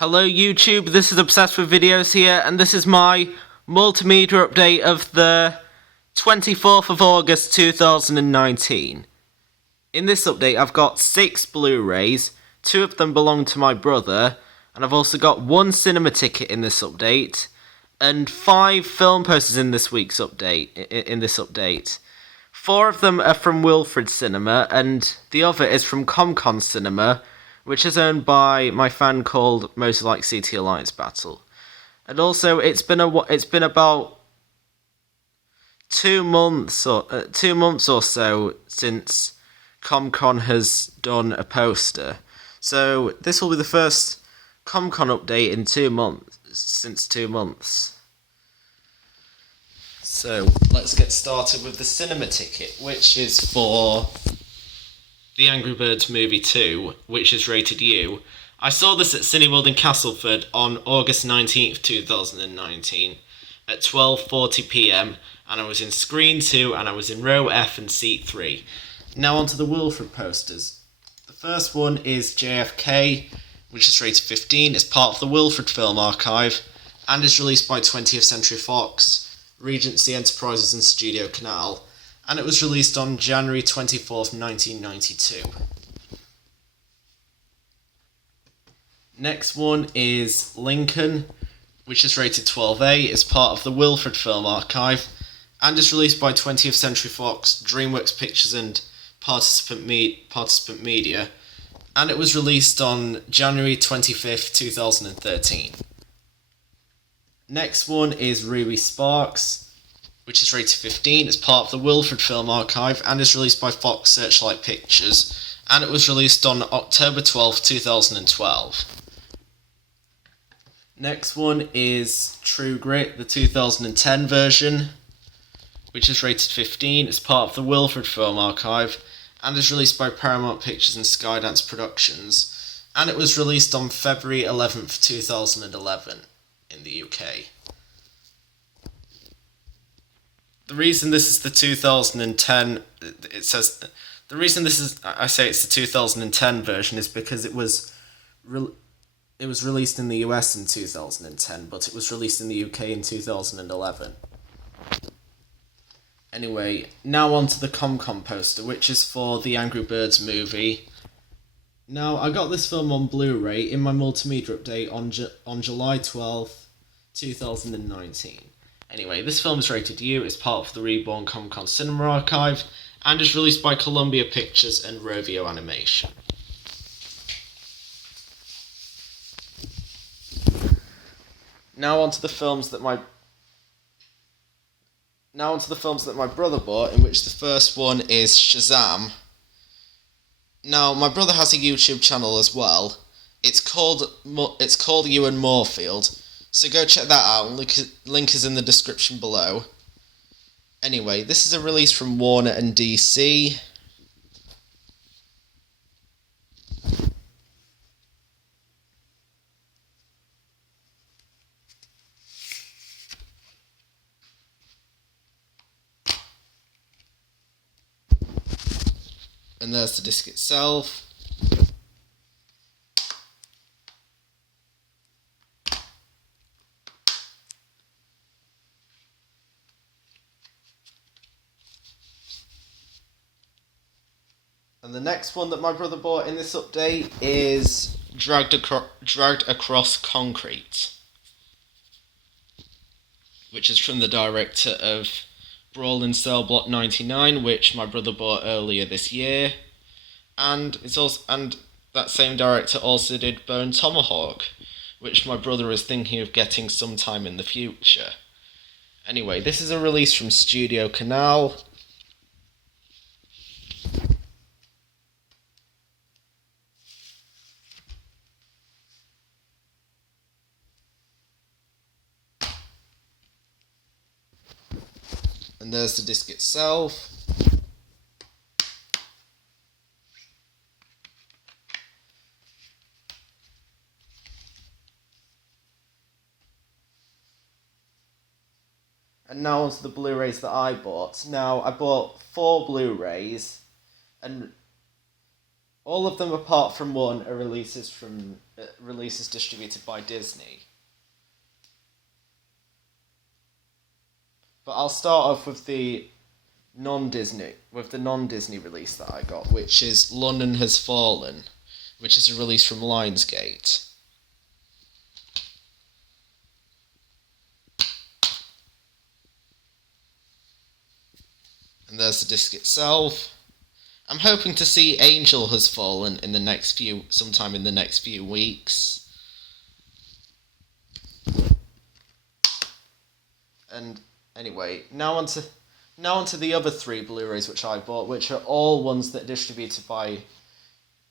Hello YouTube, this is Obsessed with Videos here, and this is my multimedia update of the 24th of August 2019. In this update I've got 6 Blu-Rays, 2 of them belong to my brother, and I've also got 1 cinema ticket in this update, and 5 film posters in this week's update. 4 of them are from Wilfrid Cinema, and the other is from Comcon Cinema, which is owned by my fan called Mosley like CT Alliance Battle. And also, it's been about 2 months or so since Comcon has done a poster. So this will be the first Comcon update in 2 months since 2 months. So let's get started with the cinema ticket, which is for The Angry Birds Movie 2, which is rated U. I saw this at Cineworld in Castleford on August 19th, 2019 at 12:40pm, and I was in Screen 2 and I was in Row F and Seat 3. Now onto the Wilfred posters. The first one is JFK, which is rated 15. It's part of the Wilfred Film Archive and is released by 20th Century Fox, Regency Enterprises and Studio Canal, and it was released on January 24th, 1992. Next one is Lincoln, which is rated 12A. It's part of the Wilfred Film Archive and is released by 20th Century Fox, DreamWorks Pictures and Participant Media, and it was released on January 25th, 2013. Next one is Ruby Sparks, which is rated 15. It's part of the Wilfred Film Archive and is released by Fox Searchlight Pictures, and it was released on October 12, 2012. Next one is True Grit, the 2010 version, which is rated 15. It's part of the Wilfred Film Archive and is released by Paramount Pictures and Skydance Productions, and it was released on February 11th, 2011 in the UK. The reason this is the 2010, the reason I say it's the 2010 version is because it was released in the US in 2010, but it was released in the UK in 2011. Anyway, now on to the Comcon poster, which is for the Angry Birds movie. Now, I got this film on Blu-Ray in my multimedia update on July 12th, 2019. Anyway, this film is rated U, it's part of the reborn Comcon Cinema Archive, and is released by Columbia Pictures and Rovio Animation. Now onto the films that my brother bought, in which the first one is Shazam. Now, my brother has a YouTube channel as well. It's called Ewan Moorfield. So go check that out, link is in the description below. Anyway, this is a release from Warner and DC. And there's the disc itself. And the next one that my brother bought in this update is Dragged Across Concrete, which is from the director of Brawl in Cell Block 99, which my brother bought earlier this year. And that same director also did Bone Tomahawk, which my brother is thinking of getting sometime in the future. Anyway, this is a release from Studio Canal. And there's the disc itself. And now onto the Blu-Rays that I bought. Now, I bought 4 Blu-Rays, and All of them apart from one are releases distributed by Disney. But I'll start off with the non-Disney release that I got, which is London Has Fallen, which is a release from Lionsgate. And there's the disc itself. I'm hoping to see Angel Has Fallen sometime in the next few weeks. And anyway, now onto the other 3 Blu-rays which I bought, which are all ones that are distributed by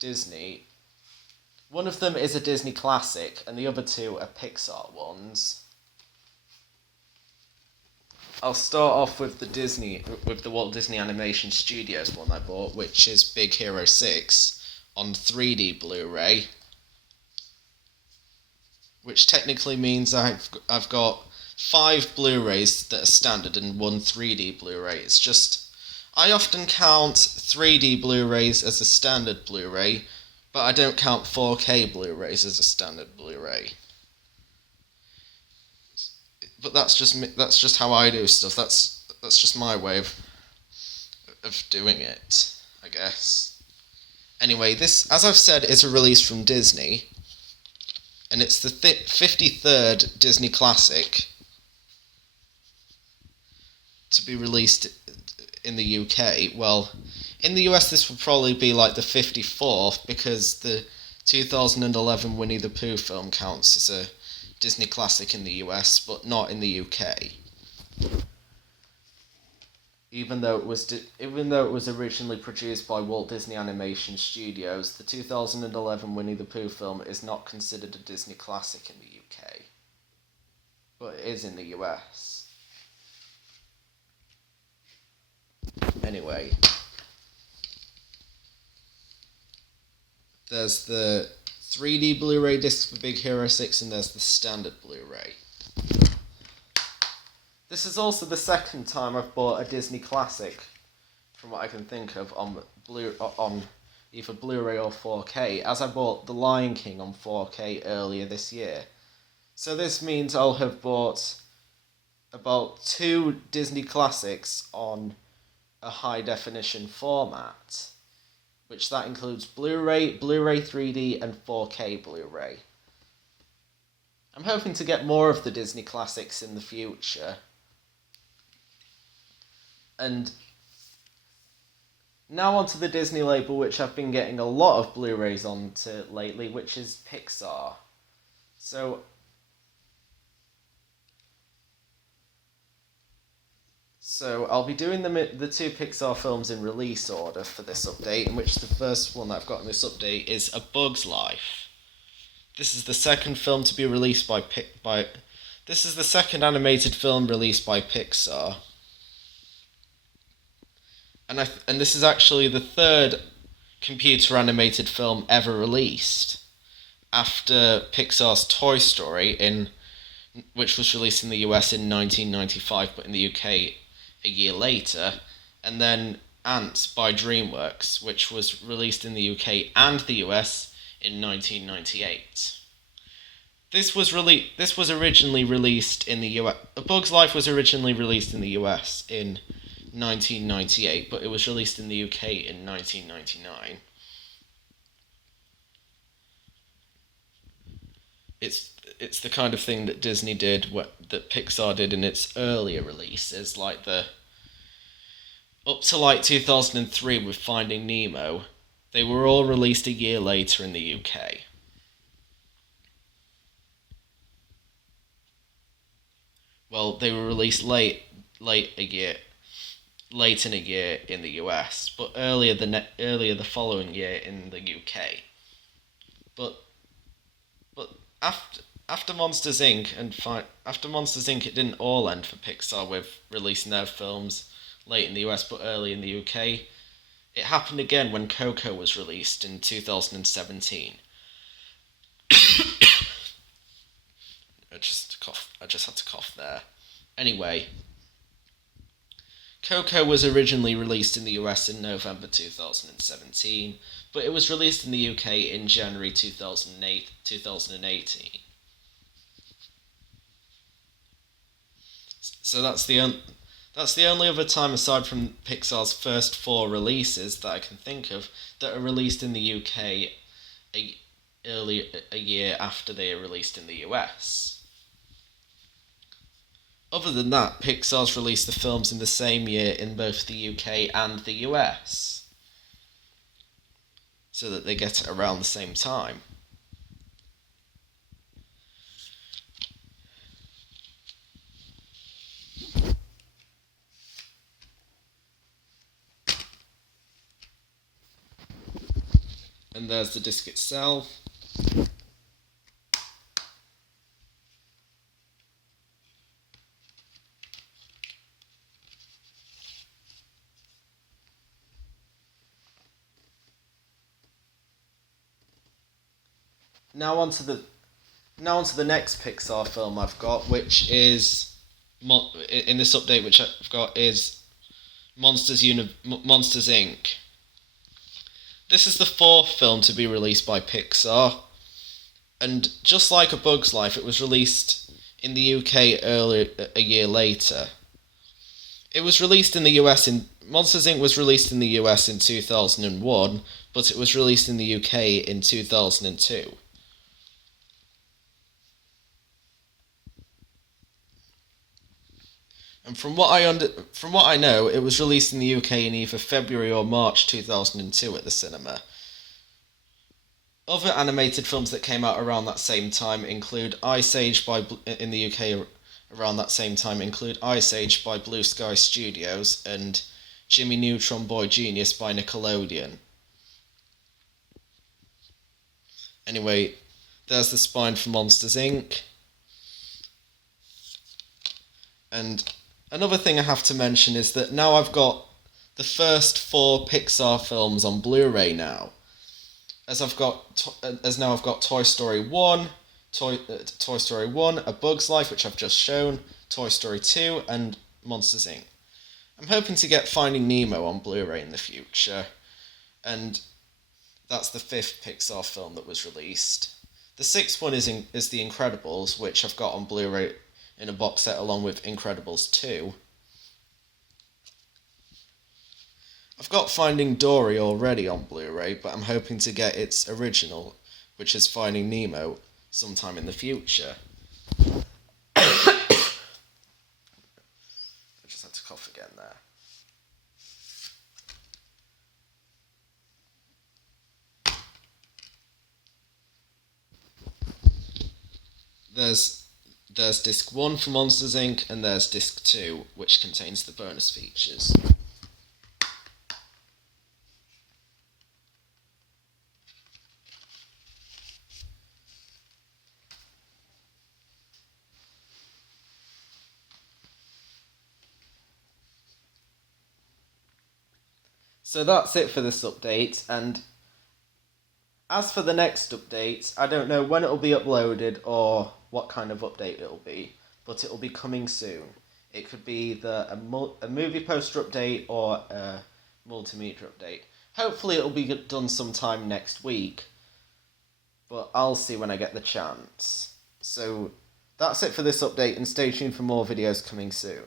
Disney. One of them is a Disney classic, and the other 2 are Pixar ones. I'll start off with the Walt Disney Animation Studios one I bought, which is Big Hero 6 on 3D Blu-ray, which technically means I've got 5 Blu-rays that are standard and 1 3D Blu-ray. It's just, I often count 3D Blu-rays as a standard Blu-ray, but I don't count 4K Blu-rays as a standard Blu-ray. But that's just how I do stuff. That's just my way of doing it, I guess. Anyway, this, as I've said, is a release from Disney, and it's the 53rd Disney classic to be released in the UK. Well, in the US this would probably be like the 54th, because the 2011 Winnie the Pooh film counts as a Disney classic in the US, but not in the UK. Even though it was originally produced by Walt Disney Animation Studios, the 2011 Winnie the Pooh film is not considered a Disney classic in the UK, but it is in the US. Anyway, there's the 3D Blu-ray disc for Big Hero 6, and there's the standard Blu-ray. This is also the second time I've bought a Disney classic, from what I can think of, on either Blu-ray or 4K, as I bought The Lion King on 4K earlier this year. So this means I'll have bought about 2 Disney classics on a high-definition format, which that includes Blu-ray, Blu-ray 3D, and 4K Blu-ray. I'm hoping to get more of the Disney classics in the future. And now onto the Disney label, which I've been getting a lot of Blu-rays onto lately, which is Pixar. So I'll be doing the 2 Pixar films in release order for this update, in which the first one that I've got in this update is A Bug's Life. This is the second film to be released This is the second animated film released by Pixar. And this is actually the 3rd computer animated film ever released, after Pixar's Toy Story, which was released in the US in 1995, but in the UK a year later, and then Ants by DreamWorks, which was released in the UK and the US in 1998. This was originally released in the US. A Bug's Life was originally released in the US in 1998, but it was released in the UK in 1999. It's the kind of thing that Disney did, that Pixar did in its earlier releases, like up to like 2003 with Finding Nemo. They were all released a year later in the UK. Well, they were released late in a year in the US, but earlier the following year in the UK. But after Monsters Inc. It didn't all end for Pixar with releasing their films late in the US but early in the UK. It happened again when Coco was released in 2017. I just had to cough there. Anyway, Coco was originally released in the US in November 2017, but it was released in the UK in January 2018. So that's the only other time, aside from Pixar's first 4 releases that I can think of, that are released in the UK a year after they are released in the US. Other than that, Pixar's released the films in the same year in both the UK and the US, so that they get it around the same time. And there's the disc itself. Now on to the next Pixar film I've got, which is in this update, which I've got is Monsters Inc. This is the 4th film to be released by Pixar, and just like A Bug's Life, it was released in the UK a year later. It was released in the US Monsters Inc. was released in the US in 2001, but it was released in the UK in 2002. And from what I know, it was released in the UK in either February or March 2002 at the cinema. Other animated films that came out around that same time include Ice Age in the UK around that same time include Ice Age by Blue Sky Studios and Jimmy Neutron Boy Genius by Nickelodeon. Anyway, there's the spine for Monsters Inc. And another thing I have to mention is that now I've got the first 4 Pixar films on Blu-Ray now. As now I've got Toy Story 1, Toy Story 1, A Bug's Life, which I've just shown, Toy Story 2, and Monsters Inc. I'm hoping to get Finding Nemo on Blu-ray in the future, and that's the 5th Pixar film that was released. The 6th one is The Incredibles, which I've got on Blu-ray in a box set along with Incredibles 2. I've got Finding Dory already on Blu-ray, but I'm hoping to get its original, which is Finding Nemo, sometime in the future. I just had to cough again there. There's disc 1 for Monsters Inc. and there's disc 2, which contains the bonus features. So that's it for this update, and as for the next update, I don't know when it'll be uploaded or what kind of update it'll be, but it'll be coming soon. It could be either a movie poster update or a multimedia update. Hopefully it'll be done sometime next week, but I'll see when I get the chance. So that's it for this update, and stay tuned for more videos coming soon.